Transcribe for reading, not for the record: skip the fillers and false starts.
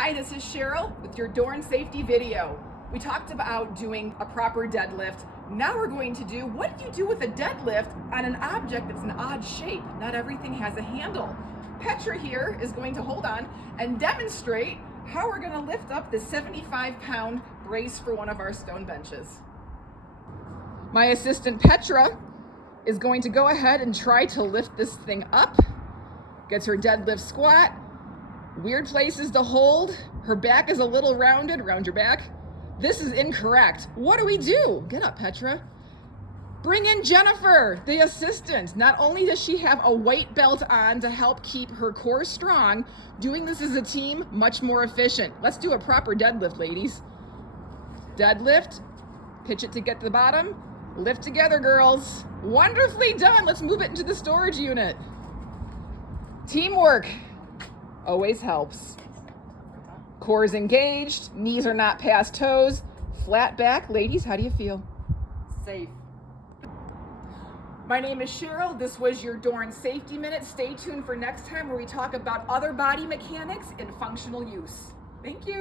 Hi, this is Cheryl with your DORN Safety video. We talked about doing a proper deadlift. Now we're going to do, what do you do with a deadlift on an object that's an odd shape? Not everything has a handle. Petra here is going to hold on and demonstrate how we're going to lift up the 75-pound brace for one of our stone benches. My assistant Petra is going to go ahead and try to lift this thing up. Gets her deadlift squat. Weird places to hold. Her back is a little rounded. Round your back. This is incorrect. What do we do? Get up, Petra. Bring in Jennifer, the assistant. Not only does she have a weight belt on to help keep her core strong, doing this as a team, much more efficient. Let's do a proper deadlift, ladies. Deadlift. Pitch it to get to the bottom. Lift together, girls. Wonderfully done. Let's move it into the storage unit. Teamwork always helps. Core is engaged, knees are not past toes, flat back. Ladies, how do you feel? Safe. My name is Cheryl. This was your DORN Safety Minute. Stay tuned for next time where we talk about other body mechanics in functional use. Thank you.